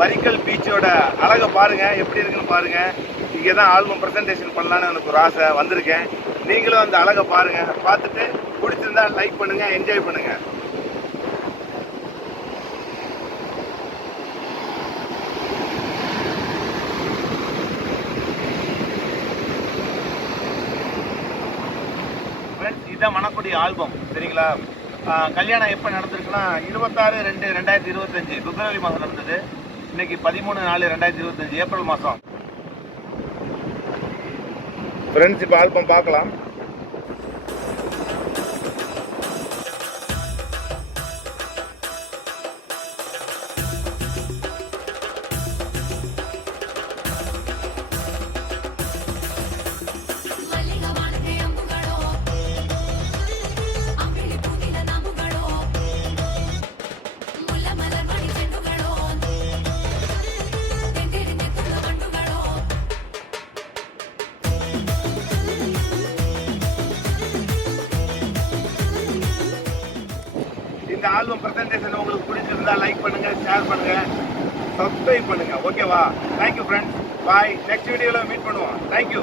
வரிக்கல் பீச்சோட அழகை பாருங்கள், எப்படி இருக்குன்னு பாருங்கள். இங்கே தான் ஆல்பம் ப்ரெசன்டேஷன் பண்ணலான்னு எனக்கு ஒரு ஆசை, வந்திருக்கேன். நீங்களும் அந்த அழகை பாருங்கள், பார்த்துட்டு பிடிச்சிருந்தா லைக் பண்ணுங்கள், என்ஜாய் பண்ணுங்கள். இதுதான் மணக்குடி ஆல்பம், சரிங்களா? கல்யாணம் எப்போ நடந்திருக்குன்னா 26/2/2025 பிப்ரவரி மாதம் நடந்தது. இன்னைக்கு 13/4/2025 ஏப்ரல் மாதம். ஃப்ரெண்ட்ஸ், இப்போ ஆல்பம் பார்க்கலாம். இந்த ஆல்பம் ப்ரெசன்டேஷன் உங்களுக்கு பிடிச்சிருந்தா லைக் பண்ணுங்க, ஷேர் பண்ணுங்க, சப்ஸ்கிரைப் பண்ணுங்க. ஓகேவா? தேங்க்யூ ஃப்ரெண்ட்ஸ், பாய். நெக்ஸ்ட் வீடியோவில் மீட் பண்ணுவோம். தேங்க்யூ.